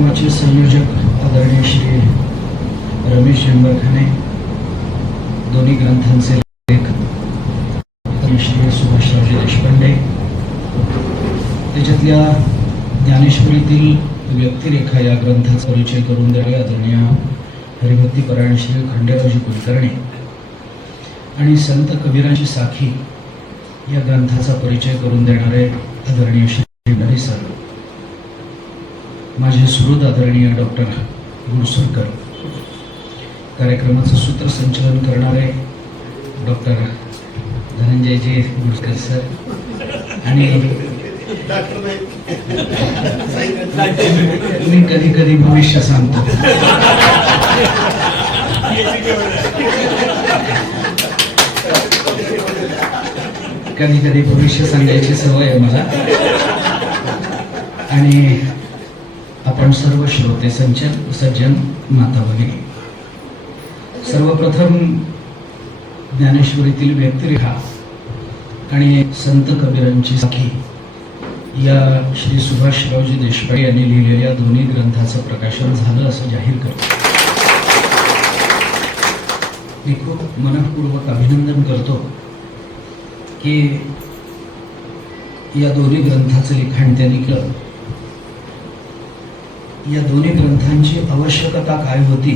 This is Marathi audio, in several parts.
कार्यक्रमाचे संयोजक आदरणीय श्री रमेश जंबरखाने, दोन्ही ग्रंथांचे लेखक श्री सुभाषरावजी देशपांडे, त्याच्यातल्या ज्ञानेश्वरीतील व्यक्तिरेखा या ग्रंथाचा परिचय करून द्यावे आदरणीय हरिभक्तीपरायण श्री खंडेरावजी कुलकर्णी आणि संत कबीरांची साखी या ग्रंथाचा परिचय करून देणारे आदरणीय श्री नरे सर, माझे सुहृद आदरणीय डॉक्टर गुरसुरकर, कार्यक्रमाचं सूत्रसंचालन करणारे डॉक्टर धनंजयजी गुरसुरकर सर आणि मी कधी कधी भविष्य सांगतो, कधी कधी भविष्य सांगायची सवय आहे मला, आणि आपण सर्व श्रोते सज्जन माता भगिनी, सर्वप्रथम ज्ञानेश्वरीतील व्यक्तिरेखा आणि संत कबीरांची साखी या श्री सुभाषरावजी देशपांडे यांनी लिहिलेल्या दोन्ही ग्रंथाचं प्रकाशन झालं असं जाहीर करतो. मी खूप मनःपूर्वक अभिनंदन करतो की या दोन्ही ग्रंथाचं लिखाण त्यांनी केलं. या दोन्ही ग्रंथांची आवश्यकता काय होती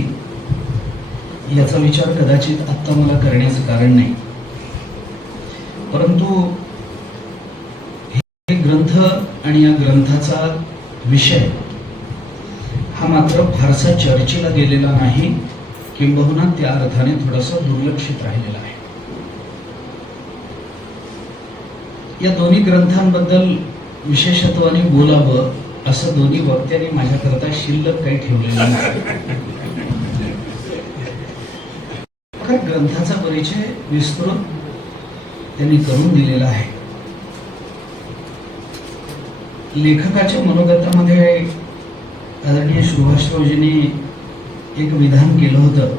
याचा विचार कदाचित आत्ता मला करण्याचं कारण नाही, परंतु हे ग्रंथ आणि या ग्रंथाचा विषय हा मात्र फारसा चर्चेला गेलेला नाही, किंबहुना त्या अर्थाने थोडासा दुर्लक्षित राहिलेला आहे. या दोन्ही ग्रंथांबद्दल विशेषत्वाने बोलावं असं दोन्ही वक्त्यांनी माझ्याकरता शिल्लक काही ठेवलेलं नाही. ग्रंथाचा परिचय विस्तृत त्यांनी करून दिलेला आहे. लेखकाच्या मनोगतामध्ये आदरणीय सुभाषरावजींनी एक विधान केलं होतं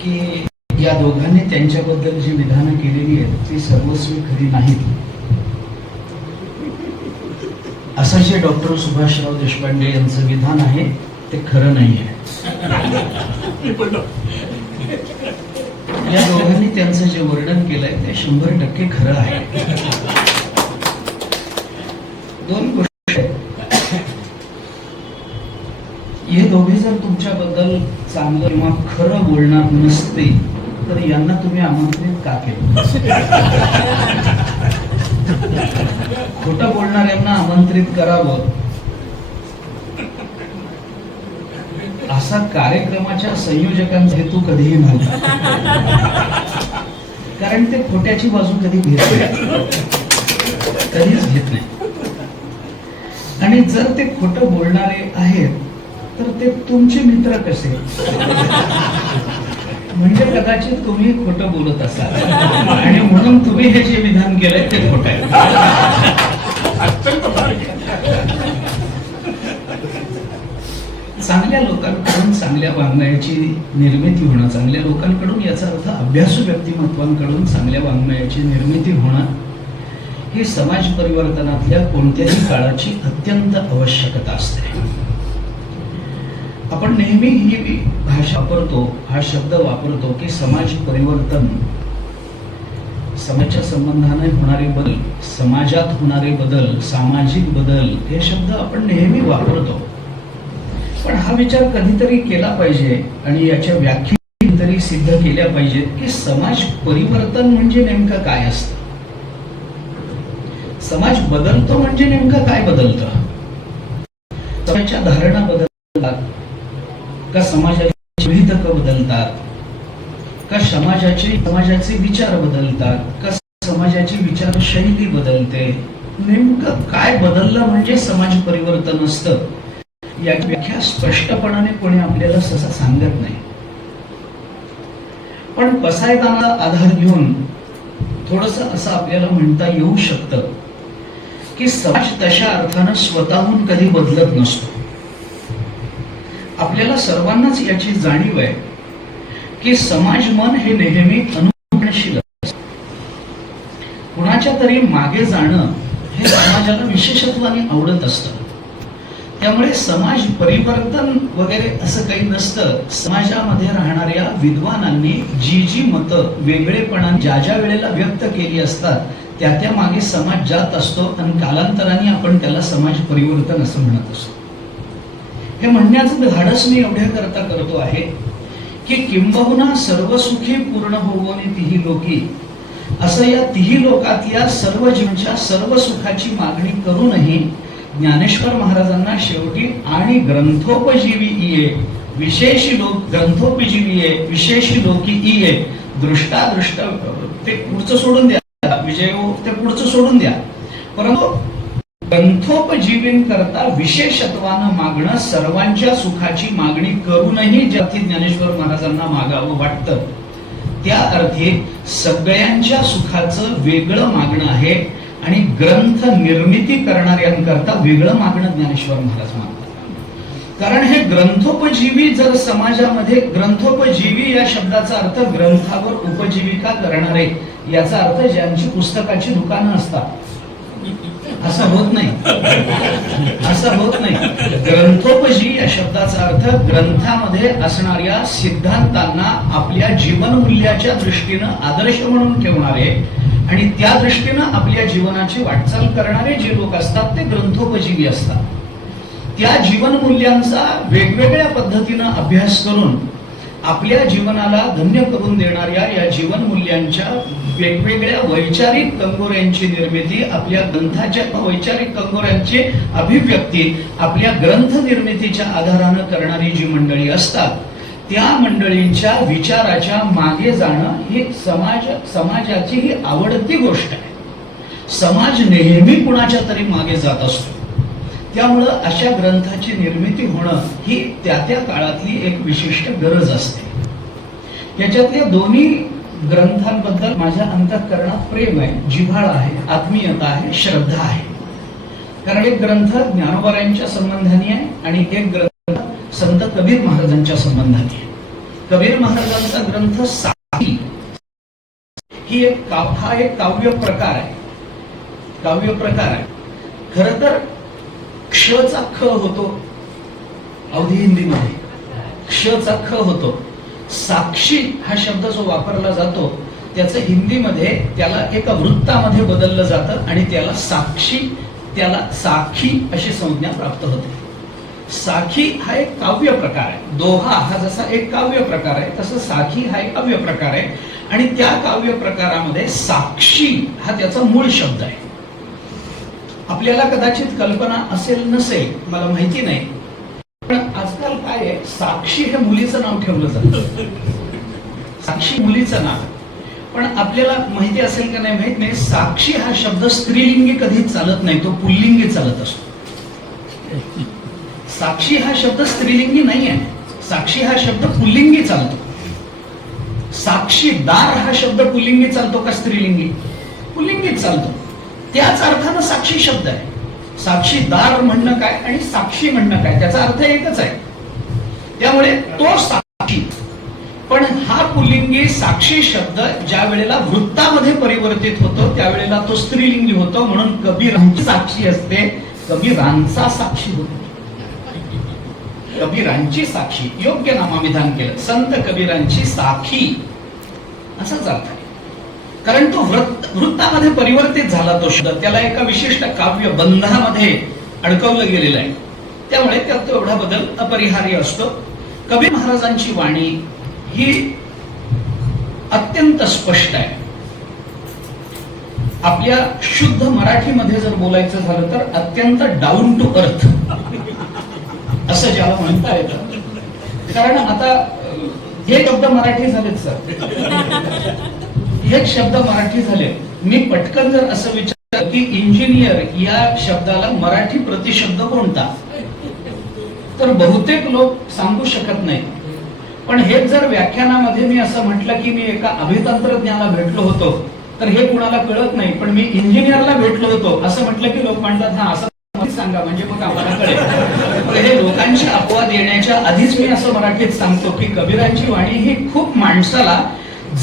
की या दोघांनी त्यांच्याबद्दल जी विधानं केलेली आहेत ती सर्वस्वी खरी नाहीत. असं जे डॉक्टर सुभाषराव देशपांडे यांचं विधान आहे ते खरं नाही आहे. या दोघांनी त्यांचं जे वर्णन केलंय ते 100% खरं आहे. दोन गोष्टी, हे दोघे जर तुमच्याबद्दल चांगलं किंवा खरं बोलणार नसते तर यांना तुम्ही आमंत्रित का केलं? खोटं बोलणाऱ्यांना आमंत्रित करावं असा कार्यक्रमाच्या संयोजकांचा हेतू कधीही नव्हता, कारण ते खोट्याची बाजू कधी घेत नाही, कधीच घेत नाही. आणि जर ते खोटं बोलणारे आहेत तर ते तुमचे मित्र कसे? म्हणजे कदाचित तुम्ही खोटं बोलत असाल आणि म्हणून तुम्ही हे जे विधान केलंय ते खोटं आहे. चांगल्या लोकांकडून चांगल्या वाङ्मयाची निर्मिती होणं, चांगल्या लोकांकडून याचा अर्थ अभ्यासू व्यक्तिमत्वांकडून चांगल्या वाङ्मयाची निर्मिती होणं ही समाज परिवर्तनातल्या कोणत्याही काळाची अत्यंत आवश्यकता असते. आपण नेहमी ही भाषा वापरतो, हा शब्द वापरतो की समाज परिवर्तन, समाजाच्या संबंधाने होणारे बदल, समाजात होणारे बदल, सामाजिक बदल, हे शब्द आपण नेहमी वापरतो. पण हा विचार कधीतरी केला पाहिजे आणि याच्या व्याख्या तरी सिद्ध केल्या पाहिजेत की समाज परिवर्तन म्हणजे नेमकं काय असतं. समाज बदलतो म्हणजे नेमकं काय बदलतं? समाजाच्या धारणा बदलतात का? समाजाची विविधक बदलतात का? समाजाचे विचार बदलतात का? समाजाची विचारशैली बदलते? नेमकं काय बदललं म्हणजे समाज परिवर्तन असतं? या व्याख्या स्पष्टपणाने कोणी आपल्याला सहसा सांगत नाही. पण पसायदानाचा आधार घेऊन थोडंसं असं आपल्याला म्हणता येऊ शकतं की समाज तशा अर्थानं स्वतःहून कधी बदलत नसतो. आपल्याला सर्वांनाच याची जाणीव आहे की समाज मन हे नेहमी अनुकरणशील असतं. कुणाच्या तरी मागे जाणं हे समाजाला विशेषत्वाने आवडत असतं. त्यामुळे समाज परिवर्तन वगैरे असं काही नसतं. समाजामध्ये राहणाऱ्या विद्वानांनी जी मतं वेगळेपणाने ज्या वेळेला व्यक्त केली असतात त्या मागे समाज जात असतो आणि कालांतराने आपण त्याला समाज परिवर्तन असं म्हणत असतो. हे म्हणण्याचं धाडस मी एवढ्या करता करतो आहे की किंबहुना सर्व सुखी पूर्ण होवोनी तिही लोकी, असं या तिही लोकातल्या सर्व जीवांच्या सर्व सुखाची मागणी करूनही ज्ञानेश्वर महाराजांना शेवटी आणि ग्रंथोपजीवी इये विशेषी लोक ग्रंथोपजीवी ये विशेषी लोकी इये दृष्टादृष्ट, ते पुढचं सोडून द्या विजय, ते पुढचं सोडून द्या, परंतु ग्रंथोपजीवीन करता विशेषत्वानं मागणं, सर्वांच्या सुखाची मागणी करूनही ज्याची ज्ञानेश्वर महाराजांना मागावं वाटतं त्या अर्थी सगळ्यांच्या सुखाचं वेगळं मागणं आहे आणि ग्रंथ निर्मिती करणाऱ्यांकरता वेगळं मागणं ज्ञानेश्वर महाराज मागतात. कारण हे ग्रंथोपजीवी जर समाजामध्ये, ग्रंथोपजीवी या शब्दाचा अर्थ ग्रंथावर उपजीविका करणारे याचा अर्थ ज्यांची पुस्तकाची दुकानं असतात, असं होत नाही, असं होत नाही. ग्रंथोपजी या शब्दाचा अर्थ ग्रंथामध्ये असणाऱ्या सिद्धांतांना आपल्या जीवनमूल्याच्या दृष्टीनं आदर्श म्हणून ठेवणारे आणि त्या दृष्टीनं आपल्या जीवनाची वाटचाल करणारे जे लोक असतात ते ग्रंथोपजीवी असतात. त्या जीवनमूल्यांचा वेगवेगळ्या पद्धतीनं अभ्यास करून आपल्या जीवनाला धन्य करून देणाऱ्या या जीवनमूल्यांच्या वेगवेगळ्या वैचारिक कंगोऱ्यांची निर्मिती, आपल्या ग्रंथाच्या वैचारिक कंगोऱ्यांची अभिव्यक्ती आपल्या ग्रंथ निर्मितीच्या आधारानं करणारी जी मंडळी असतात त्या मंडळींच्या विचाराच्या मागे जाणं ही समाजाची ही आवडती गोष्ट आहे. समाज नेहमी कुणाच्या तरी मागे जात असतो. त्यामुळं अशा ग्रंथाची निर्मिती होणं ही त्या काळातली एक विशिष्ट गरज असते. याच्यातल्या दोन्ही ग्रंथांबद्दल माझ्या अंतःकरणात प्रेम आहे, जिव्हाळा आहे, आत्मीयता आहे, श्रद्धा आहे. कारण एक ग्रंथ ज्ञानोबारायांच्या संबंधाने आहे आणि एक ग्रंथ संत कबीर महाराजांच्या संबंधाने आहे. कबीर महाराजांचा ग्रंथ साखी ही हा एक काव्य प्रकार आहे. काव्य प्रकार आहे. खर तर क्षचा ख होतो अवधी हिंदीमध्ये, क्षचा ख होतो. साक्षी हा शब्द जो वापरला जातो त्याचं हिंदीमध्ये त्याला एका वृत्तामध्ये बदललं जातं आणि त्याला साक्षी, त्याला साखी अशी संज्ञा प्राप्त होते. साखी हा एक काव्य प्रकार आहे. दोहा हा जसा एक काव्य प्रकार आहे तसं साखी हा एक काव्य प्रकार आहे आणि त्या काव्य प्रकारामध्ये साक्षी हा त्याचा मूळ शब्द आहे. आपल्याला कदाचित कल्पना असेल नसेल, मला माहिती नाही, पण आजकाल काय आहे, साक्षी हे मुलीचं नाव ठेवलं जातं. साक्षी मुलीचं नाव, पण आपल्याला माहिती असेल का नाही माहित नाही, साक्षी हा शब्द स्त्रीलिंगी कधीच चालत नाही, तो पुल्लिंगी चालत असतो. साक्षी हा शब्द स्त्रीलिंगी नाही आहे. साक्षी हा शब्द पुल्लिंगी चालतो. साक्षीदार हा शब्द पुल्लिंगी चालतो का स्त्रीलिंगी? पुल्लिंगी चालतो. त्याच अर्थानं साक्षी शब्द आहे. साक्षीदार म्हणणं काय आणि साक्षी म्हणणं काय त्याचा अर्थ एकच आहे. त्यामुळे तो साक्षी, पण हा पुल्लिंगी साक्षी शब्द ज्या वेळेला वृत्तामध्ये परिवर्तित होतो त्यावेळेला तो स्त्रीलिंगी होतो. म्हणून कबीरांची साक्षी असते, कबीरांचा साक्षी होतो. कबीरांची साक्षी, योग्य नामाविधान केलं, संत कबीरांची साखी असाच अर्थ आहे. कारण तो वृत्तामध्ये परिवर्तित झाला तो शब्द, त्याला एका विशिष्ट काव्य बंधामध्ये अडकवलं गेलेलं आहे. त्यामुळे त्यात तो एवढा बदल अपरिहार्य असतो. कबीर महाराजांची वाणी ही अत्यंत स्पष्ट आहे. आपल्या शुद्ध मराठीमध्ये जर बोलायचं झालं तर अत्यंत डाऊन टू अर्थ असं ज्याला म्हणता येतं. कारण आता हे शब्द मराठी झालेत सर, हे शब्द मराठी झाले. मी पटकन जर असं विचारलं की इंजिनियर या शब्दाला मराठी प्रतिशब्द कोणता, तर बहुतेक लोक सांगू शकत नाही. पण हे जर व्याख्यानामध्ये मी असं म्हटलं की मी एका अभितंत्रज्ञाला भेटलो होतो तर हे कुणाला कळत नाही, पण मी इंजिनियरला भेटलो होतो असं म्हटलं की लोक म्हणतात हा असं सांगा म्हणजे मग आम्हाला कळेल. हे लोकांची अपवाद येण्याच्या आधीच मी असं मराठीत सांगतो की कबीरांची वाणी ही खूप माणसाला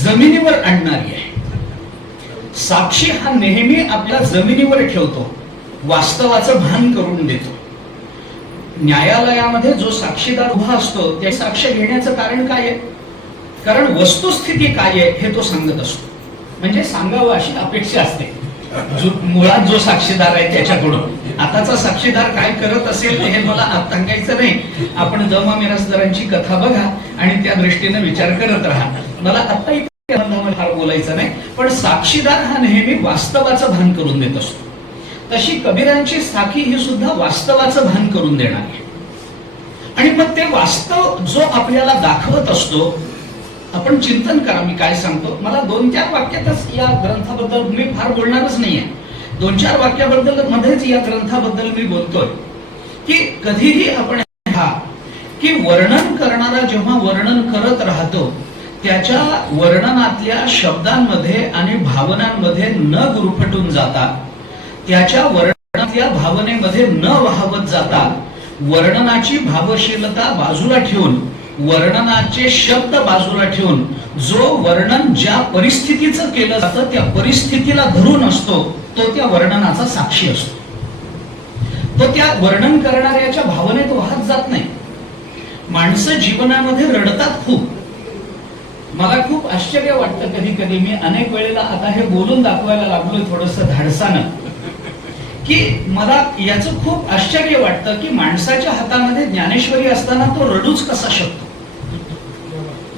जमिनीवर आणणारी आहे. साक्षी हा नेहमी आपल्या जमिनीवर ठेवतो, वास्तवाचं भान करून देतो. न्यायालयामध्ये जो साक्षीदार उभा असतो त्या साक्ष घेण्याचं कारण काय आहे? कारण वस्तुस्थिती काय आहे हे तो सांगत असतो, म्हणजे सांगावं अशी अपेक्षा असते मुळात जो साक्षीदार आहे त्याच्याकडून. आताचा साक्षीदार काय करत असेल हे मला आज सांगायचं नाही. आपण दमा मिरासदारांची कथा बघा आणि त्या दृष्टीने विचार करत राहा. मला आता फार बोलायचं नाही, पण साक्षीदार हा नेहमी वास्तवाचं भान करून देत असतो. तशी कबीरांची साखी ही सुद्धा वास्तवाचं भान करून देणार आहे. आणि मग ते वास्तव जो आपल्याला दाखवत असतो, आपण चिंतन करा. मी काय सांगतो, मला 2-4 वाक्यातच या ग्रंथाबद्दल मी फार बोलणारच नाहीये. 2-4 वाक्याबद्दल मध्येच या ग्रंथाबद्दल मी बोलतोय की कधीही आपण की वर्णन करणारा जेव्हा वर्णन करत राहतो त्याच्या वर्णनातल्या शब्दांमध्ये आणि भावनांमध्ये न गुरफटून जाता, त्याच्या वर्णनातल्या भावनेमध्ये न वाहवत जाता, वर्णनाची भावशीलता बाजूला ठेवून, वर्णनाचे शब्द बाजूला ठेवून जो वर्णन ज्या परिस्थितीचं केलं जातं त्या परिस्थितीला धरून असतो तो त्या वर्णनाचा साक्षी असतो. तो त्या वर्णन करणाऱ्याच्या भावनेत वाहत जात नाही. माणसं जीवनामध्ये रडतात खूप. मला खूप आश्चर्य वाटतं कधी कधी. मी अनेक वेळेला आता हे बोलून दाखवायला लागलोय थोडंसं धाडसानं, की मला याचं खूप आश्चर्य वाटतं की माणसाच्या हातामध्ये ज्ञानेश्वरी असताना तो रडूच कसा शकतो.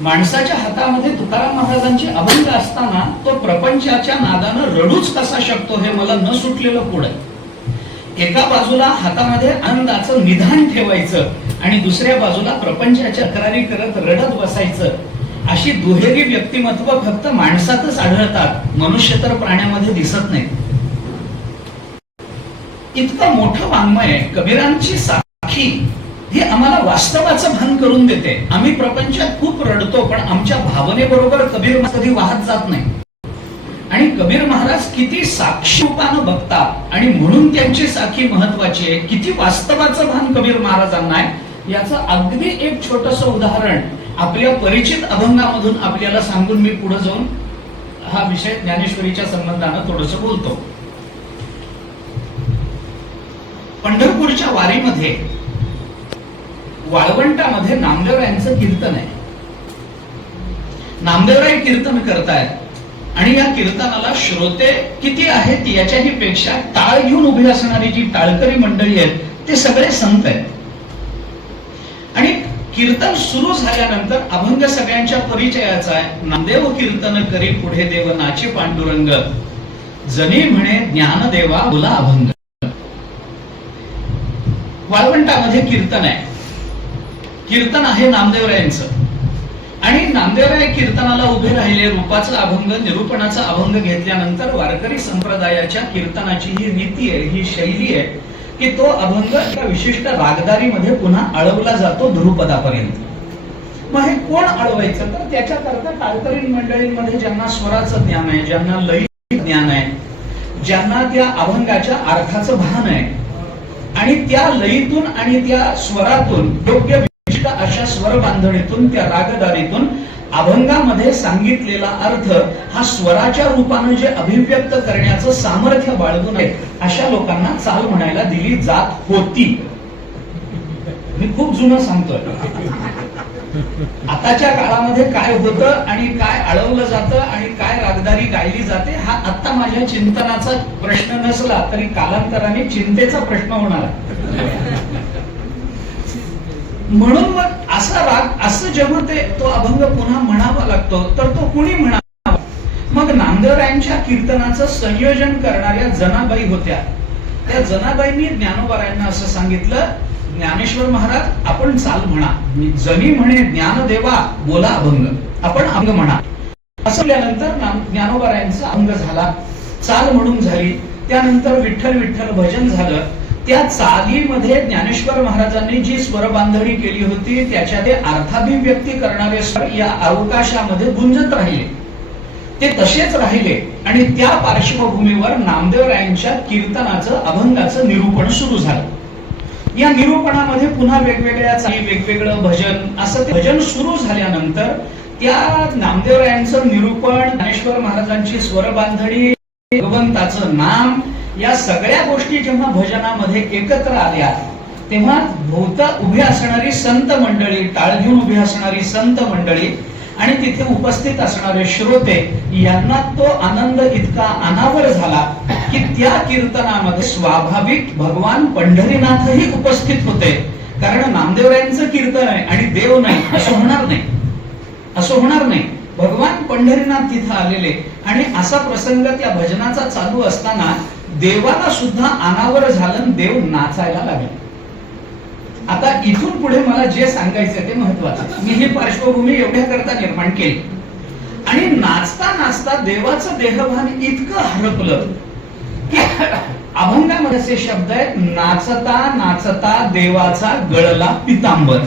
माणसाच्या हातामध्ये तुकाराम महाराजांचे अभंग असताना तो प्रपंचाच्या नादानं रडूच कसा शकतो हे मला न सुटलेलं पुढे. एका बाजूला हातामध्ये आनंदाचं निधान ठेवायचं आणि दुसऱ्या बाजूला प्रपंचाच्या तक्रारी करत रडत बसायचं, अशी दुहेरी व्यक्तिमत्व फक्त माणसातच आढळतात, मनुष्य तर प्राण्यामध्ये दिसत नाही. इतकं मोठं वाङ्मय कबीरांची साखी ही आम्हाला वास्तवाचं भान करून देते. आम्ही प्रपंचात खूप रडतो पण आमच्या भावनेबरोबर कबीर कधी वाहत जात नाही. आणि कबीर महाराज किती साक्षी रूपानं बघतात आणि म्हणून त्यांची साखी महत्वाची आहे. किती वास्तवाचं भान कबीर महाराजांना आहे याचं अगदी एक छोटस उदाहरण आपल्या परिचित अभंगामधून आपल्याला सांगून मी पुढे जाऊन हा विषय ज्ञानेश्वरीच्या संबंधानं थोडस बोलतो. पंढरपूरच्या वारीमध्ये वाळवंटामध्ये नामदेवरायांचं कीर्तन आहे. नामदेवराय कीर्तन करतायत आणि या कीर्तनाला श्रोते किती आहेत याच्याही पेक्षा टाळ घेऊन उभी असणारी जी टाळकरी मंडळी आहेत ते सगळे संत आहेत. आणि कीर्तन सुरू झाल्यानंतर अभंग सगळ्यांच्या परिचयाचा आहे. नामदेव कीर्तन करी पुढे देव नाचे पांडुरंग, जनी म्हणे ज्ञानदेवा बोला अभंग. वाळवंटामध्ये कीर्तन आहे. कीर्तन आहे नामदेवरायांचं आणि नामदेवराय कीर्तनाला उभे राहिले. रूपाचा अभंग, निरूपणाचा अभंग घेतल्यानंतर वारकरी संप्रदायाच्या कीर्तनाची ही रीती आहे, ही शैली आहे की तो अभंग एका विशिष्ट रागदारीमध्ये पुन्हा आळवला जातो ध्रुपदापर्यंत. मग हे कोण आळवायचं तर त्याच्याकरता टाळकरी मंडळींमध्ये ज्यांना स्वराचं ज्ञान आहे, ज्यांना लयी ज्ञान आहे, ज्यांना त्या अभंगाच्या अर्थाचं भान आहे आणि त्या लयीतून आणि त्या स्वरातून योग्य विशिष्ट अशा स्वर बांधणीतून त्या रागदारीतून अभंगामध्ये सांगितलेला अर्थ हा स्वराच्या रूपाने जे अभिव्यक्त करण्याचं सामर्थ्य बाळगून आहे अशा लोकांना चाल म्हणायला दिली जात होती. मी खूप जुनं सांगतोय. आताच्या काळामध्ये काय होतं आणि काय आळवलं जातं आणि काय रागदारी गायली जाते हा आता माझ्या चिंतनाचा प्रश्न नसला तरी कालांतराने चिंतेचा प्रश्न होणार. म्हणून मग असा राग असं जेव्हा तो अभंग पुन्हा म्हणावा लागतो तर तो कुणी म्हणावा. मग नामदेवरायांच्या कीर्तनाचं संयोजन करणाऱ्या जनाबाई होत्या. त्या जनाबाईंनी ज्ञानोबारायांना असं सांगितलं, ज्ञानेश्वर महाराज आपण चाल म्हणा, जनी म्हणे ज्ञानदेवा बोला अभंग, आपण अभंग म्हणा. असं केल्यानंतर ज्ञानोबारायांचा अभंग झाला, चाल म्हणून झाली. त्यानंतर विठ्ठल विठ्ठल भजन झालं. त्या चालीमध्ये ज्ञानेश्वर महाराजांनी जी स्वर बांधणी केली होती त्याच्या ते अर्थाभिव्यक्ती करणारे स्वर या अवकाशामध्ये गुंजत राहिले. ते तसेच राहिले आणि त्या पार्श्वभूमीवर नामदेवरायांच्या कीर्तनाचं अभंगाचं निरूपण सुरू झालं. या निरूपणामध्ये पुन्हा वेगवेगळ्या चाली, वेगवेगळं भजन, असं ते भजन सुरू झाल्यानंतर त्या नामदेवरायांचं निरूपण, ज्ञानेश्वर महाराजांची स्वर बांधणी, भगवंताचं नाम, या सगळ्या गोष्टी जेव्हा भजनामध्ये एकत्र आल्या तेव्हा भोवता उभी असणारी संत मंडळी, टाळ घेऊन उभी असणारी संत मंडळी आणि तिथे उपस्थित असणारे श्रोते यांना तो आनंद इतका अनावर झाला की त्या कीर्तनामध्ये स्वाभाविक भगवान पंढरीनाथही उपस्थित होते. कारण नामदेवरायांचं कीर्तन आहे आणि देव नाही असं होणार नाही, असं होणार नाही. भगवान पंढरीनाथ तिथं आलेले आणि असा प्रसंग त्या भजनाचा चालू असताना देवाला सुद्धा अनावर झालं, देव नाचायला लागले. आता इथून पुढे मला जे सांगायचं ते महत्वाचं. मी ही पार्श्वभूमी एवढ्या करता निर्माण केली आणि नाचता नाचता देवाचं देहभान इतकं हरपलं की अभंगामध्ये असे शब्द आहेत, नाचता नाचता देवाचा गळला पितांबर.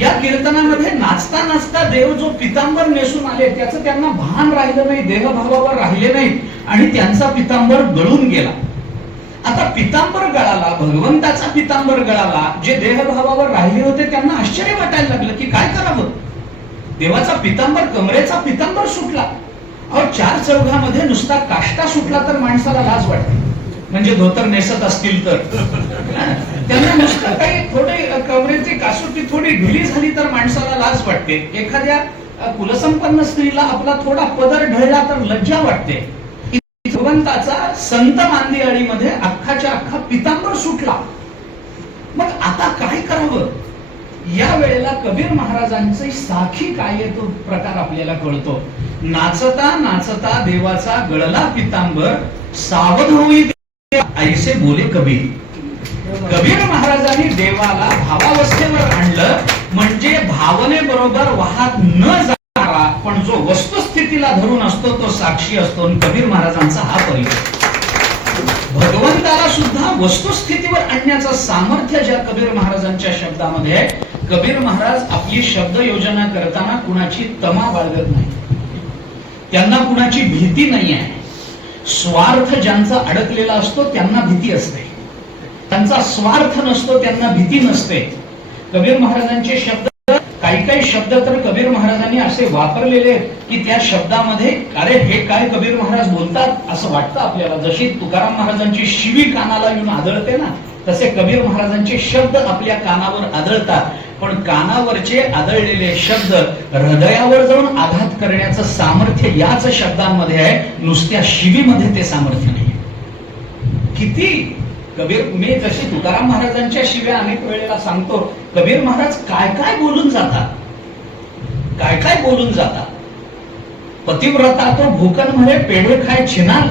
या कीर्तनामध्ये नाचता नाचता देव जो पितांबर नेसून आले त्याचं त्यांना भान राहिलं नाही, देहभावावर राहिले नाही आणि त्यांचा पितांबर गळून गेला. आता पितांबर गळाला, भगवंताचा पितांबर गळाला, जे देहभावावर राहिले होते त्यांना आश्चर्य वाटायला लागलं की काय करावं. देवाचा पितांबर, कमरेचा पितांबर सुटला. अहो, चार चौघामध्ये नुसता काष्टा सुटला तर माणसाला लाज वाटते, म्हणजे धोतर नेसत असतील तर. त्यांना नुसतं काही थोडे कमरेची कासुटी थोडी ढिली झाली तर माणसाला लाज वाटते. एखाद्या कुलसंपन्न स्त्रीला आपला थोडा पदर ढळला तर लज्जा वाटते. भगवंताचा संत मांदियाळीमध्ये अख्खाच्या अख्खा पितांबर सुटला. मग आता काय करावं. या वेळेला कबीर महाराजांची साखी काय आहे तो प्रकार आपल्याला कळतो. नाचता नाचता देवाचा गळला पितांबर, सावध होई ऐसे बोले कबीर. कबीर महाराजांनी देवाला भावावस्थेवर आणलं, म्हणजे भावनेबरोबर वाहत न जाणारा पण जो वस्तुस्थितीला धरून असतो तो साक्षी असतो. कबीर महाराजांचा हा परिचय. भगवंताला सुद्धा वस्तुस्थितीवर आणण्याचं सामर्थ्य ज्या कबीर महाराजांच्या शब्दामध्ये आहे. कबीर महाराज आपली शब्द योजना करताना कुणाची तमा बाळगत नाही, त्यांना कुणाची भीती नाही आहे. स्वार्थ ज्यांचा अडकलेला असतो त्यांना भीती असते, त्यांचा स्वार्थ नसतो त्यांना भीती नसते. कबीर महाराजांचे शब्द, काही काही शब्द तर कबीर महाराजांनी असे वापरलेले की त्या शब्दामध्ये अरे हे काय कबीर महाराज बोलतात असं वाटतं आपल्याला. जशी तुकाराम महाराजांची शिवी कानाला येऊन आदळते ना, तसे कबीर महाराजांचे शब्द आपल्या कानावर आदळतात. पण कानावरचे आदळलेले शब्द हृदयावर जाऊन आघात करण्याचं सामर्थ्य याच शब्दांमध्ये आहे, नुसत्या शिवीमध्ये ते सामर्थ्य नाही. किती कबीर, मी जशी तुकाराम महाराजांच्या शिव्या अनेक वेळेला सांगतो, कबीर महाराज काय काय बोलून जातात, काय काय बोलून जातात. पतिव्रता तो भूकन म्हणे पेढे खाय छिनाल.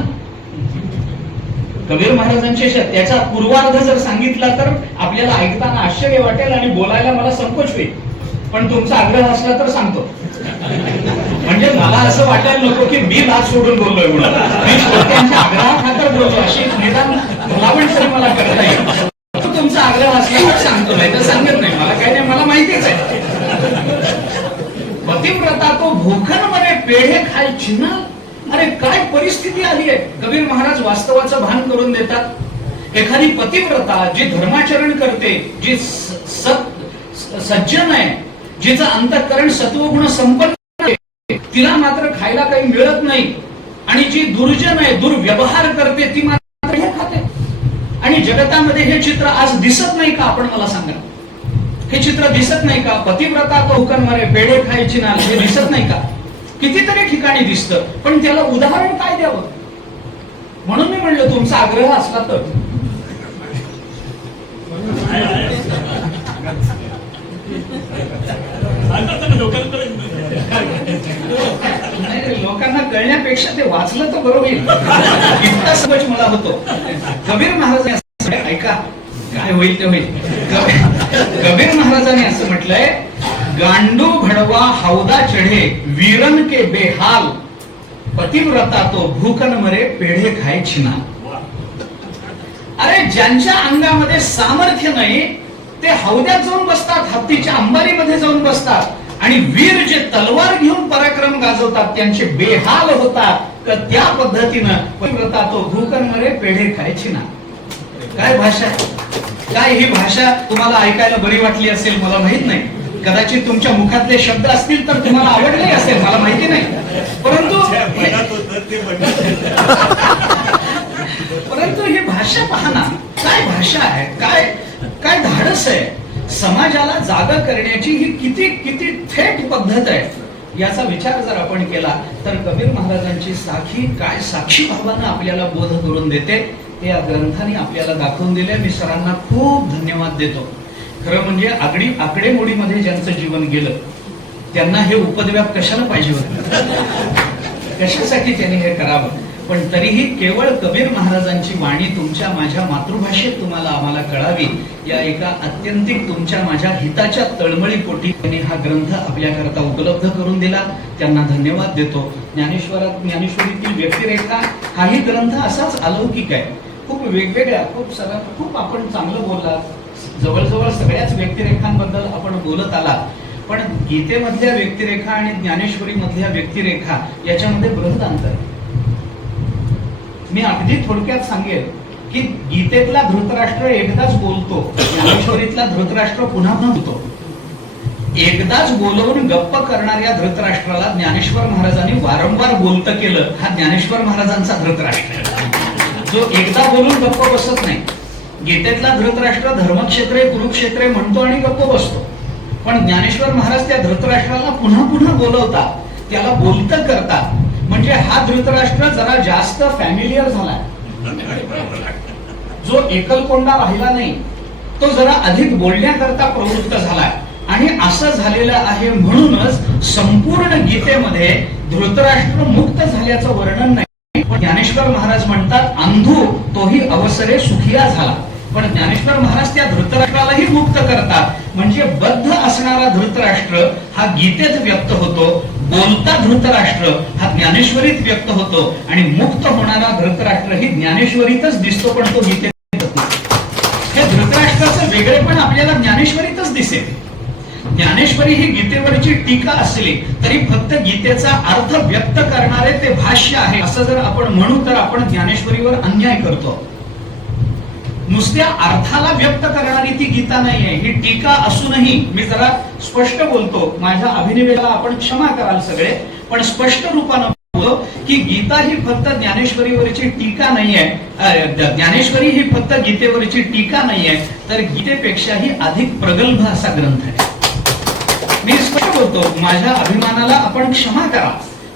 कबीर महाराजांचे त्याचा पूर्वार्ध जर सांगितला तर आपल्याला ऐकताना आश्चर्य वाटेल आणि बोलायला मला संकोच होईल, पण तुमचा आग्रह असला तर सांगतो. म्हणजे मला असं वाटायला नको की मी लाज सोडून बोललोय म्हणून. मी श्रोत्यांच्या आग्रहाखातर बोललो अशी निदान भलावण तरी मला करता येईल. तुमचा आग्रह असला तर सांगतो, नाही तर सांगत नाही. मला काही नाही, मला माहितीच आहे. पतिव्रता तो भूखन म्हणे पेढे खाय छिनाल. अरे काय परिस्थिती आली आहे. कबीर महाराज वास्तवाचं भान करून देतात. एखादी पतिव्रता जी धर्माचरण करते, जी सज्जन आहे, जिचं अंतःकरण सत्वगुण संपन्न आहे, तिला मात्र खायला काही मिळत नाही. आणि जी दुर्जन आहे, दुर्व्यवहार करते, ती मात्र हे खाते. आणि जगतामध्ये हे चित्र आज दिसत नाही का? आपण मला सांगा, हे चित्र दिसत नाही का? पतिव्रता तो हुकन मारे पेढे खायची ना, हे दिसत नाही का? कितीतरी ठिकाणी दिसतं, पण त्याला उदाहरण काय द्यावं. म्हणून मी म्हणलं तुमचा आग्रह असला तर. लोकांना कळण्यापेक्षा ते वाचलं तर बरं होईल, इतका समज मला होतो. कबीर महाराज ऐका, काय होईल ते होईल. कबीर महाराजांनी असं म्हटलंय, गांडू भडवा हौदा चढे वीरन के बेहाल, पतिव्रता तो भूकन मरे पेढे खाय छिना. अरे ज्यांच्या अंगामध्ये सामर्थ्य नाही ते हौद्यात जाऊन बसतात, हत्तीच्या अंबारीमध्ये जाऊन बसतात, आणि वीर जे तलवार घेऊन पराक्रम गाजवतात त्यांचे बेहाल होतात. तर त्या पद्धतीनं पतिव्रता तो भूकन मरे पेढे खाय छिना. काय भाषा, काय ही भाषा तुम्हाला ऐकायला बरी वाटली असेल मला माहित नाही. कदाचित तुमच्या मुखातले शब्द असतील तर तुम्हाला आवडले असेल, मला माहिती नाही. परंतु ही भाषा पहा ना, काय भाषा आहे, काय काय धाडस आहे, समाजाला जागा करण्याची ही किती किती थेट पद्धत आहे, याचा विचार जर आपण केला तर कबीर महाराजांची साखी काय साक्षी भावानं आपल्याला बोध करून देते ते या ग्रंथाने आपल्याला दाखवून दिले. मी सरांना खूप धन्यवाद देतो. खरं म्हणजे आकडेमोडीमध्ये ज्यांचं जीवन गेलं त्यांना हे उपद्व्याप कशाला पाहिजे होतं, कशासाठी त्यांनी हे करावं. पण तरीही केवळ कबीर महाराजांची वाणी तुमच्या माझ्या मातृभाषेत तुम्हाला आम्हाला कळावी या एका अत्यंतिक तुमच्या माझ्या हिताच्या तळमळीपोटी त्यांनी हा ग्रंथ आपल्याकरता उपलब्ध करून दिला. त्यांना धन्यवाद देतो. ज्ञानेश्वरीतील व्यक्तिरेखा हाही ग्रंथ असाच अलौकिक आहे. खूप वेगवेगळ्या खूप आपण चांगलं बोललात. जवळजवळ सगळ्याच व्यक्तिरेखांबद्दल आपण बोलत आलात. पण गीतेमधल्या व्यक्तिरेखा आणि ज्ञानेश्वरी मधल्या व्यक्तिरेखा याच्यामध्ये बृहत अंतर आहे. मी अगदी थोडक्यात सांगेल की गीतेतला धृतराष्ट्र एकदाच बोलतो, ज्ञानेश्वरीतला धृतराष्ट्र पुन्हा बोलतो. एकदाच बोलवून गप्प करणाऱ्या धृतराष्ट्राला ज्ञानेश्वर महाराजांनी वारंवार बोलतं केलं. हा ज्ञानेश्वर महाराजांचा धृतराष्ट्र जो एकदा बोलून गप्प बसत नाही. गीतेतला धृतराष्ट्र धर्मक्षेत्रे कुरुक्षेत्रे म्हणतो आणि गप्प बसतो. पण ज्ञानेश्वर महाराज त्या धृतराष्ट्राला पुन्हा पुन्हा बोलवतात, त्याला बोलतं करतात. म्हणजे हा धृतराष्ट्र जरा जास्त फॅमिलियर झालाय. जो एकलकोंडा राहिला नाही तो जरा अधिक बोलण्याकरता प्रवृत्त झालाय. आणि असं झालेलं आहे म्हणूनच संपूर्ण गीतेमध्ये धृतराष्ट्र मुक्त झाल्याचं वर्णन नाही. पण ज्ञानेश्वर महाराज म्हणतात अंधू तोही अवसरे सुखिया झाला. पण ज्ञानेश्वर महाराज त्या धृतराष्ट्रालाही मुक्त करतात. म्हणजे बद्ध असणारा धृतराष्ट्र हा गीतेत व्यक्त होतो, बोलता धृतराष्ट्र हा ज्ञानेश्वरीत व्यक्त होतो आणि मुक्त होणारा धृतराष्ट्र ही ज्ञानेश्वरीतच दिसतो पण तो गीतेत नाही. हे धृतराष्ट्राचं वेगळेपण आपल्याला ज्ञानेश्वरीतच दिसेल. ज्ञानेश्वरी ही गीतेवरची टीका असली तरी फक्त गीतेचा अर्थ व्यक्त करणारे ते भाष्य आहे असं जर आपण म्हणू तर आपण ज्ञानेश्वरीवर अन्याय करतो. नुसत्या अर्थाला व्यक्त करणारी ती गीता नाहीये, ही टीका असूनही मी जरा स्पष्ट बोलतो. माझ्या अभिनिवेदाला आपण क्षमा कराल सगळे, पण स्पष्ट रूपानं बोलतो की गीता ही फक्त ज्ञानेश्वरीवरची टीका नाहीये. ज्ञानेश्वरी ही फक्त गीतेवरची टीका नाहीये, तर गीतेपेक्षाही अधिक प्रगल्भ असा ग्रंथ आहे. मी स्पष्ट बोलतो, माझ्या अभिमानाला आपण क्षमा करा.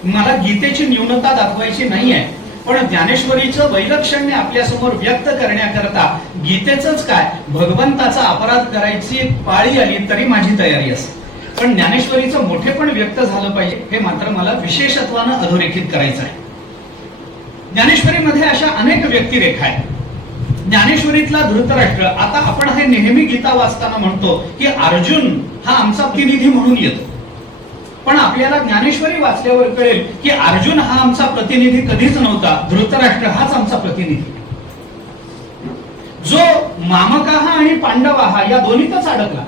मला गीतेची न्यूनता दाखवायची नाहीये. पण ज्ञानेश्वरीचं वैलक्षण्य आपल्या समोर व्यक्त करण्याकरता गीतेचंच काय भगवंताचा अपराध करायची पाळी आली तरी माझी तयारी असते. पण ज्ञानेश्वरीचं मोठेपण व्यक्त झालं पाहिजे हे मात्र मला विशेषत्वानं अधोरेखित करायचं आहे. ज्ञानेश्वरीमध्ये अशा अनेक व्यक्तिरेखा आहेत. ज्ञानेश्वरीतला धृतराष्ट्र, आता आपण हे नेहमी गीता वाचताना म्हणतो की अर्जुन हा आमचा प्रतिनिधी म्हणून येतो. पण आपल्याला ज्ञानेश्वरी वाचल्यावर कळेल की अर्जुन हा आमचा प्रतिनिधी कधीच नव्हता. धृतराष्ट्र हाच आमचा प्रतिनिधी, जो मामकाहा आणि पांडवाहा या दोन्हीतच अडकला.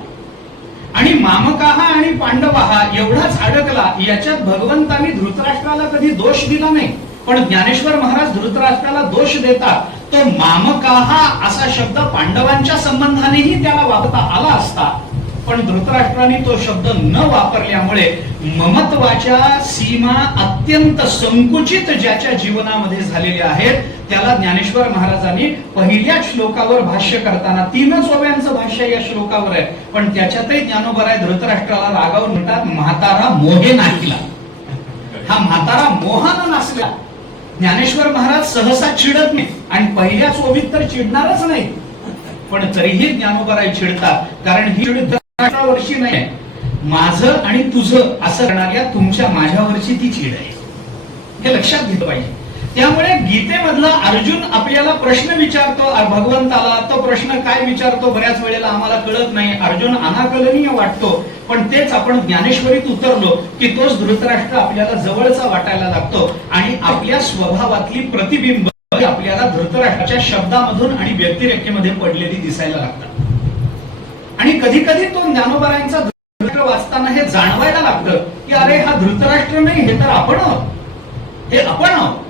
आणि मामकाहा आणि पांडवाहा एवढाच अडकला याच्यात भगवंतांनी धृतराष्ट्राला कधी दोष दिला नाही. पण ज्ञानेश्वर महाराज धृतराष्ट्राला दोष देतात. तो मामकाहा असा शब्द पांडवांच्या संबंधानेही त्याला वापरता आला असता, पण धृतराष्ट्राने तो शब्द न वापरल्यामुळे ममत्वाच्या सीमा अत्यंत संकुचित ज्याच्या जीवनामध्ये झालेल्या आहेत त्याला ज्ञानेश्वर महाराजांनी पहिल्या श्लोकावर भाष्य करताना 3 ओव्यांचं भाष्य या श्लोकावर आहे. पण त्याच्यातही ज्ञानोबराय धृतराष्ट्राला रागावून म्हणतात म्हातारा मोहे नाहीला. हा म्हातारा मोहानं नाचला. ज्ञानेश्वर महाराज सहसा चिडत नाही आणि पहिल्याच ओवीत तर चिडणारच नाही. पण तरीही ज्ञानोबराय चिडतात, कारण ही वर्षी नाही, माझं आणि तुझं असं करणाऱ्या तुमच्या माझ्यावरची ती चीड आहे. हे लक्षात घेतलं पाहिजे. त्यामुळे गीतेमधला अर्जुन आपल्याला प्रश्न विचारतो भगवंताला. तो प्रश्न काय विचारतो बऱ्याच वेळेला आम्हाला कळत नाही. अर्जुन अनाकलनीय वाटतो. पण तेच आपण ज्ञानेश्वरीत उतरलो की तोच धृतराष्ट्र आपल्याला जवळचा वाटायला लागतो आणि आपल्या स्वभावातली प्रतिबिंब आपल्याला धृतराष्ट्राच्या शब्दामधून आणि व्यक्तिरेखेमध्ये पडलेली दिसायला लागतात. आणि कधी कधी तो ज्ञानोबरायांचा धृतराष्ट्र वाचताना हे जाणवायला लागतं की अरे हा धृतराष्ट्र नाही, हे तर आपण आहोत, हे आपण आहोत.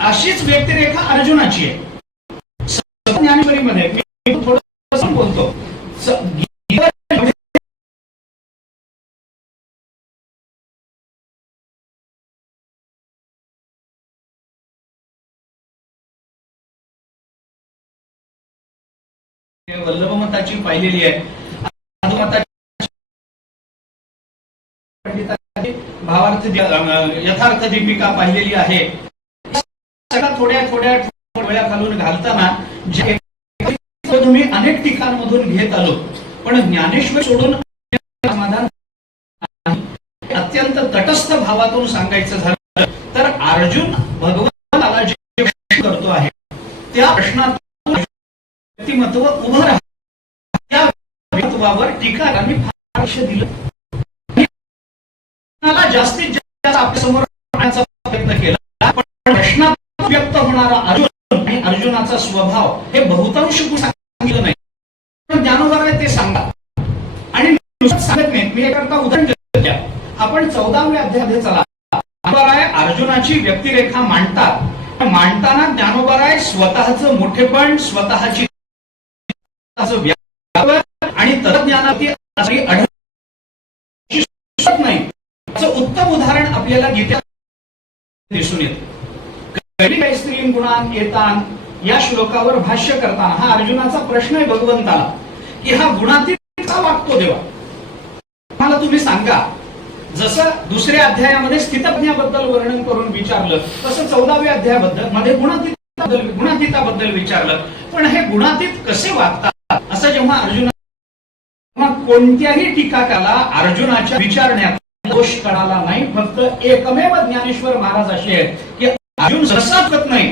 अशीच व्यक्तिरेखा अर्जुनाची आहे. ज्ञानेश्वरीमध्ये मी थोडं बोलतो. वल्लभमताची पाहिलेली आहे, भावार्थ यथार्थ दीपिका पाहिलेली आहे. थोड्या थोड्या वेळा घालून घालताना तुम्ही अनेक ठिकाणमधून घेत आलो, पण ज्ञानेश्वर सोडून समाधान अत्यंत तटस्थ भावातून सांगायचं झालं तर अर्जुन भगवानाला जे प्रश्न करतो आहे त्या प्रश्नातून व्यक्तिमत्व उभं राहतं. त्या व्यक्तिमत्वावर टीकाकारांनी फार लक्ष दिलं. जास्तीत जास्त आपल्यासमोर आणण्याचा प्रयत्न केला, पण प्रश्नात व्यक्त होणारा अर्जुन आणि अर्जुनाचा स्वभाव हे बहुतांश सांगितलं नाही. पण ज्ञानोबाने ते सांगा आणि सांगत नाहीत. मी एका उदाहरण देतो. आपण 14व्या अध्यायामध्ये चला. ज्ञानोबाराय अर्जुनाची व्यक्तिरेखा मांडतात. मांडताना ज्ञानोबाराय स्वतःचं मोठेपण, स्वतःची आणि तत्ज्ञानाची नाही. उत्तम उदाहरण आपल्याला गीतेत दिसून येतं. स्त्रीलिंग गुणान येतान या श्लोकावर भाष्य करताना हा अर्जुनाचा प्रश्न आहे भगवंताला की हा गुणातीत का वागतो देवा, मला तुम्ही सांगा. जसं दुसऱ्या अध्यायामध्ये स्थितप्रज्ञाबद्दल वर्णन करून विचारलं तसं 14व्या अध्यायामध्ये गुणातीताबद्दल विचारलं. पण हे गुणातीत कसे वागतात असं जेव्हा अर्जुना कोणत्याही टीकाकाला अर्जुनाच्या विचारण्यात दोष कळाला नाही. फक्त एकमेव ज्ञानेश्वर महाराज असे आहेत की अर्जुन सरसावत नाही,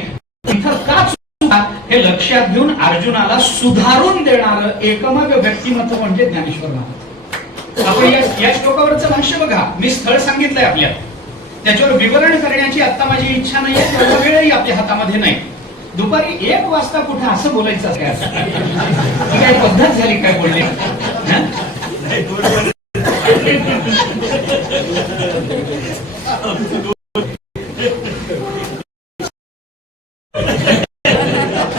इथं का चुका हे लक्षात घेऊन अर्जुनाला सुधारून देणारं एकमेव व्यक्तिमत्व म्हणजे ज्ञानेश्वर महाराज. आपण या श्लोकावरचं भाष्य बघा. मी स्थळ सांगितलंय आपल्याला, त्याच्यावर विवरण करण्याची आता माझी इच्छा नाहीये, तेवढा वेळही आपल्या हातामध्ये नाही. दुपारी 1 वाजता कुठे असं बोलायचं काय पद्धत झाली काय बोलली.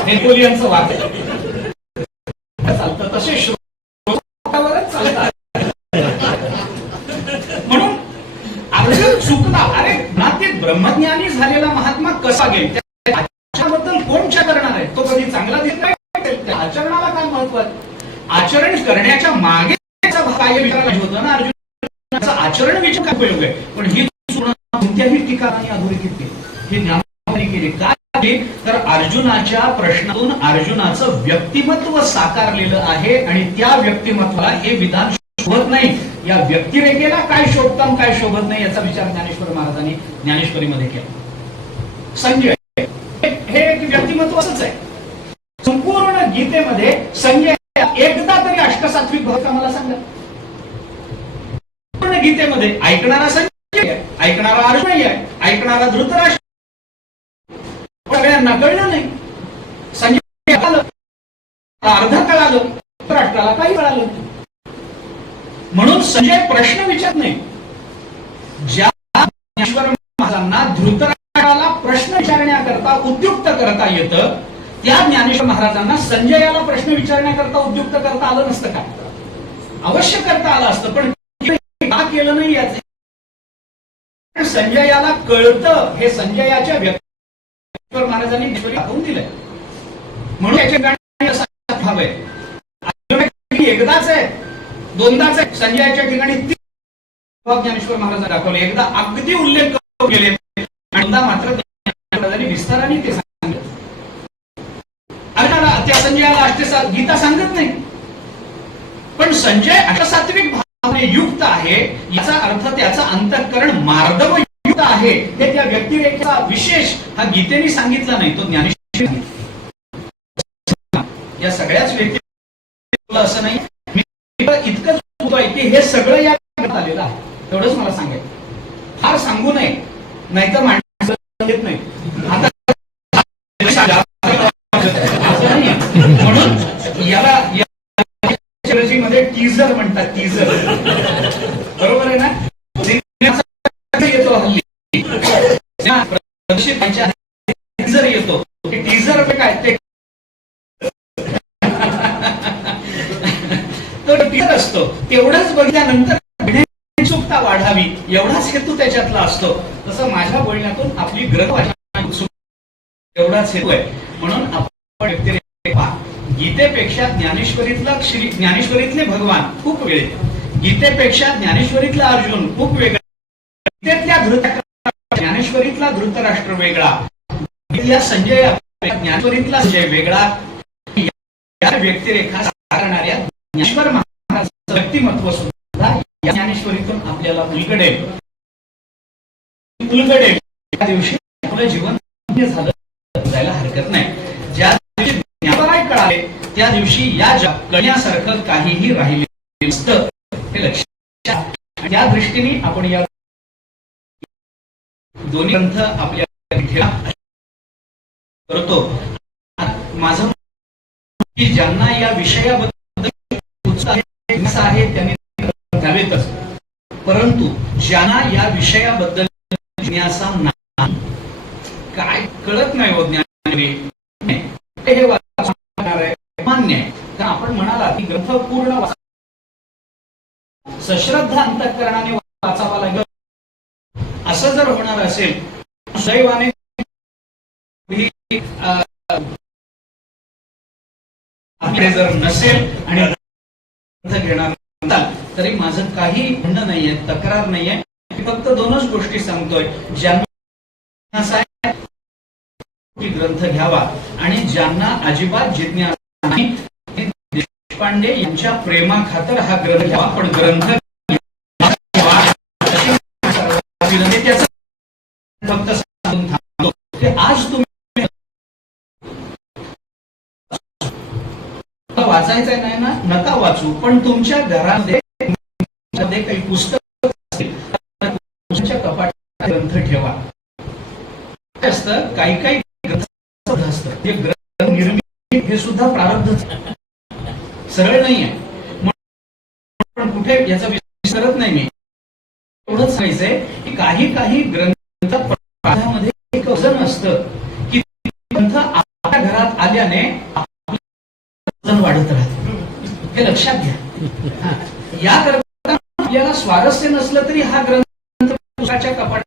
नेपोलियनचं वाद चालतं तसे श्लोकावरच चालतात. म्हणून अर्जुन चुकला. अरे नातीत ब्रह्मज्ञानी झालेला महात्मा कसा गेल त्याच्याबद्दल कोण च्या करणार आहे. तो कधी चांगला दिसत नाही. आचरणाला काय महत्व आहे. आचरण करण्याच्या मागे काय विचारायला होतं ना अर्जुनाचं आचरण विचार काय उपयोग आहे. पण ही कोणत्याही ठिकाणी अधोरेखित केली, हे ज्ञानाने केले. काय तर अर्जुनाच्या प्रश्नातून अर्जुनाचं व्यक्तिमत्व साकारलेलं आहे आणि त्या व्यक्तिमत्वाला हे विधान शोभत नाही. या व्यक्तिरेखेला काय शोभतं काय शोभत नाही याचा विचार ज्ञानेश्वर महाराजांनी ज्ञानेश्वरीमध्ये केला. संजय हे एक व्यक्तिमत्व असंच आहे. संपूर्ण गीतेमध्ये संजय एकदा तरी अष्टसात्विक भाव का मला सांगा. पूर्ण गीतेमध्ये ऐकणारा संजय आहे, ऐकणारा अर्जुन आहे, ऐकणारा धृतराष्ट्र. सगळ्यांना कळलं नाही. संजय अर्धा कळालं, धृतराष्ट्राला काही कळालं. म्हणून संजय प्रश्न विचारत नाही. ज्या ज्ञानेश्वर महाराजांना धृतराष्ट्राला प्रश्न विचारण्याकरता उद्युक्त करता येतं त्या ज्ञानेश्वर महाराजांना संजयाला प्रश्न विचारण्याकरता उद्युक्त करता आलं नसतं का. अवश्य करता आलं असतं, पण का केलं नाही याचे संजयाला कळतं. हे संजयाच्या व्यक्तित्व महाराजांनी दाखवून दिलंय. म्हणून याच्या ठिकाणी भाव आहे. एकदाच आहे, दोनदाच आहे. संजयाच्या ठिकाणी ज्ञानेश्वर महाराजांनी दाखवले. एकदा अगदी उल्लेख करून गेले आणि दोनदा मात्र महाराजांनी विस्ताराने ते सांगितलं. त्या संजयाला गीता सांगत नाही, पण संजय अष्टसात्विक भावने युक्त आहे याचा अर्थ त्याचा अंतःकरण मार्दव युक्त आहे. हे त्या व्यक्तिरेखेचा विशेष हा गीतेने सांगितला नाही, तो ज्ञानेश्वर. या सगळ्याच व्यक्ती असं नाही. मी इतकंच होतोय की हे सगळं या आलेलं आहे, एवढंच मला सांगायचं. फार सांगू नये, नाहीतर माणसं येत नाही. आता म्हणून याला मध्ये टीझर म्हणतात. टीझर बरोबर आहे ना. येतो हल्ली टीझर येतो. टीझर काय ते तो टीझर असतो. तेवढंच बघितल्यानंतर उत्सुकता वाढावी एवढाच हेतू त्याच्यातला असतो. तसं माझ्या बोलण्यातून आपली ग्रह एवढाच हेतू आहे. म्हणून आपण व्यक्तिरेखा गीतेपेक्षा ज्ञानेश्वरीतले भगवान खूप वेगळे, गीतेपेक्षा ज्ञानेश्वरीतला अर्जुन खूप वेगळा, गीतेतल्या ज्ञानेश्वरीतला धृतराष्ट्र वेगळा, गीतेतल्या संजय ज्ञानेश्वरीतला संजय वेगळा. या व्यक्तिरेखा साकारणाऱ्या ज्ञानेश्वर महाराजांचं व्यक्तिमत्व सुद्धा या ज्ञानेश्वरीतून आपल्याला उलगडेल. त्या दिवशी आपलं जीवन झालं जायला हरकत नाही. ज्या दिवशी ज्ञानराय कळाले त्या दिवशी या कळण्यासारखं काहीही राहिले नसतं, हे लक्षात. त्या दृष्टीने आपण या दोन्ही ग्रंथ आपल्या करतो. माझं की ज्यांना या विषयाबद्दल उत्साह आहे त्यांनी घ्यावेतच, परंतु ज्यांना या विषयाबद्दल जिज्ञासा नाही, काय कळत नाही हो ज्ञान हे मान्य आहे. तर आपण म्हणाला की ग्रंथ पूर्ण सश्रद्धा अंतःकरणाने वाचावा लागेल, असं जर होणार असेल, दैवाने जर नसेल आणि घेणार तरी माझं काही म्हणणं नाहीये, तक्रार नाहीये. फक्त दोनच गोष्टी सांगतोय. ज्यांना ग्रंथ घ्यावा आणि ज्यांना अजिबात जिज्ञासा नाही, देशपांडे यांच्या प्रेमाखातर हा ग्रंथ घ्यावा. पण ग्रंथ फक्त सांगून थांबतो ते आज तुम्ही वाचायचंय नाही ना, नका वाचू, पण तुमच्या घरामध्ये काही पुस्तक असतील तुमच्या कपाटात ग्रंथ ठेवा. असतं काही काही ग्रंथ असतं ते ग्रंथ निर्मिती हे सुद्धा प्रारब्ध सरळ नाहीये, पण कुठे याचा विचार करत नाही मी. एवढंच सांगायचंय की काही काही ग्रंथामध्ये एक वजन असतं की ग्रंथ आपल्या घरात आल्याने वजन वाढत राहतं, हे लक्षात घ्या. या करता आपल्याला स्वारस्य नसलं तरी हा ग्रंथ पुस्तकाच्या कपाटात,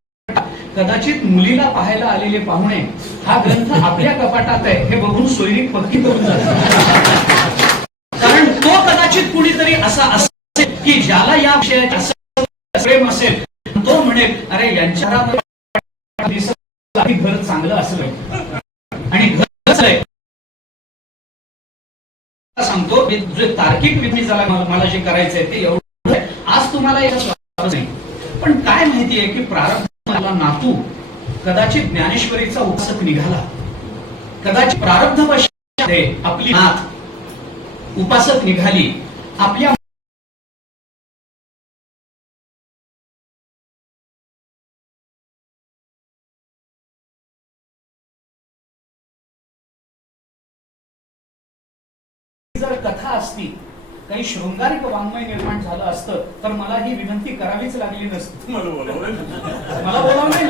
कदाचित मुलीला पाहायला आलेले पाहुणे हा ग्रंथ आपल्या कपाटात आहे हे बघून सोयरी पक्की करून जातात. कारण तो कदाचित कुणीतरी असा असेल की ज्याला या विषयात असं प्रेम असेल, तो म्हणेल अरे यांच्या घर चांगलं असलं आणि घर सांगतो जे तार्किक विधी मला जे करायचंय ते एवढं आज तुम्हाला नाही. पण काय माहितीये की प्रारब्धाला नातू कदाचित ज्ञानेश्वरीचा उपासक निघाला, कदाचित प्रारब्धवशाने आपली नात उपासक निघाली. आपल्या जर कथा असती, काही शृंगारिक वाङ्मय निर्माण झालं असतं तर मला ही विनंती करावीच लागली नसती, मला बोलावलं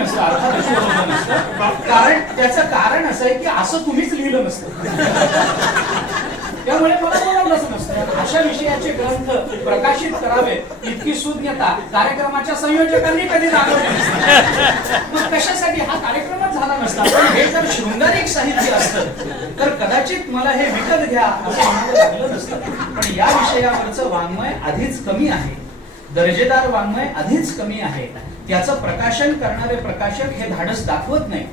नसतं, अर्थातच बोलावलं नसतं. कारण त्याचं कारण असं आहे की असं तुम्हीच लिहिलं नसतं, त्यामुळे मला बोलावलंच नसतं. अशा विषयाचे ग्रंथ प्रकाशित करावे इतकी सुज्ञता कार्यक्रमाच्या संयोजकांनी कधी दाखवली नसते. मग कशासाठी हा कार्यक्रमच झाला नसता. पण हे जर शृंगारिक साहित्य असतं तर कदाचित मला हे विकत घ्या असं म्हणावं लागलं नसतं. पण या विषयावरचं वाङ्मय आधीच कमी आहे, दर्जेदार वाङ्मय आधीच कमी आहे. त्याचं प्रकाशन करणारे प्रकाशक हे धाडस दाखवत नाही.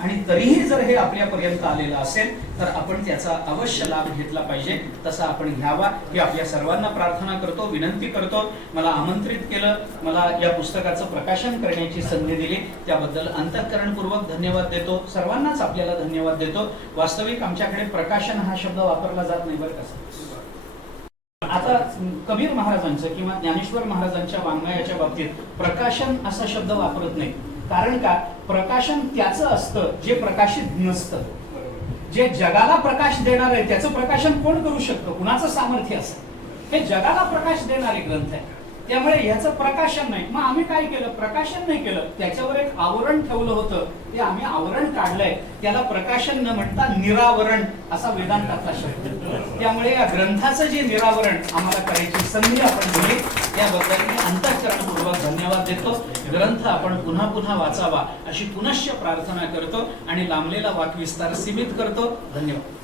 आणि तरीही जर हे आपल्यापर्यंत आलेलं असेल तर आपण त्याचा अवश्य लाभ घेतला पाहिजे, तसा आपण घ्यावा ही आपल्या सर्वांना प्रार्थना करतो, विनंती करतो. मला आमंत्रित केलं, मला या पुस्तकाचं प्रकाशन करण्याची संधी दिली त्याबद्दल अंतःकरणपूर्वक धन्यवाद देतो. सर्वांनाच आपल्याला धन्यवाद देतो. वास्तविक आमच्याकडे प्रकाशन हा शब्द वापरला जात नाही बरं का. आता कबीर महाराजांचं किंवा ज्ञानेश्वर महाराजांच्या वाङ्मयाच्या बाबतीत प्रकाशन असा शब्द वापरत नाही. कारण का, प्रकाशन त्याचं असतं जे प्रकाशित नसतं. जे जगाला प्रकाश देणार आहे त्याचं प्रकाशन कोण करू शकतं, कुणाचं सामर्थ्य असतं. हे जगाला प्रकाश देणारे ग्रंथ आहे, त्यामुळे याचं प्रकाशन नाही. मग आम्ही काय केलं, प्रकाशन नाही केलं, त्याच्यावर एक आवरण ठेवलं होतं, ते आम्ही आवरण काढलंय. त्याला प्रकाशन न म्हणता निरावरण असा वेदांतातला शब्द. त्यामुळे या ग्रंथाचं जे निरावरण आम्हाला करायची संधी आपण दिली त्याबद्दल मी अंतःकरणपूर्वक धन्यवाद देतो. ग्रंथ आपण पुन्हा पुन्हा वाचावा अशी पुनश्च प्रार्थना करतो आणि लांबलेला वाक्विस्तार सीमित करतो. धन्यवाद.